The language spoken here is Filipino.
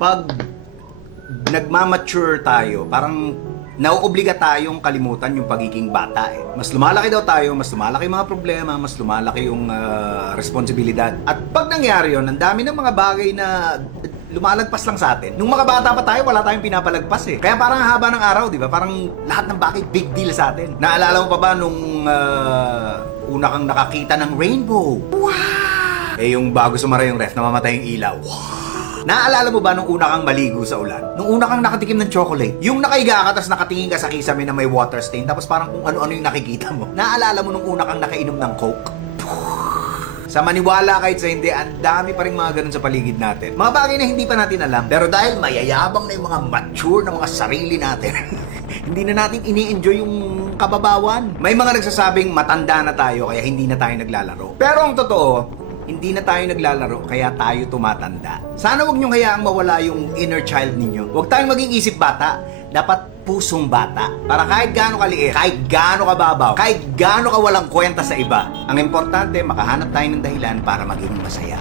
pag nagmamature tayo, parang nauobliga tayong kalimutan yung pagiging bata eh. Mas lumalaki daw tayo, mas lumalaki yung mga problema, mas lumalaki yung responsibilidad. At pag nangyari yun, ang dami ng mga bagay na lumalagpas lang sa atin. Nung mga bata pa tayo, wala tayong pinapalagpas eh. Kaya parang haba ng araw, di ba? Parang lahat ng bagay big deal sa atin. Naalala mo pa ba nung una kang nakakita ng rainbow? Wow! Eh yung bago sumara yung ref, namamatay yung ilaw. Wow! Naalala mo ba nung una kang maligo sa ulan? Nung una kang nakatikim ng chocolate? Yung nakaiga ka, tapos nakatingin ka sa kisame na may water stain, tapos parang kung ano-ano yung nakikita mo. Naalala mo nung una kang nakainom ng Coke? Sa maniwala kahit sa hindi, ang dami pa rin mga ganun sa paligid natin. Mga bagay na hindi pa natin alam. Pero dahil mayayabang na yung mga mature na mga sarili natin, hindi na natin ini-enjoy yung kababawan. May mga nagsasabing matanda na tayo kaya hindi na tayo naglalaro. Pero ang totoo, hindi na tayo naglalaro, kaya tayo tumatanda. Sana wag niyong hayaang mawala yung inner child ninyo. Huwag tayong maging isip bata. Dapat pusong bata. Para kahit gaano kaliit, kahit gaano kababaw, kahit gaano ka walang kwenta sa iba, ang importante, makahanap tayo ng dahilan para maging masaya.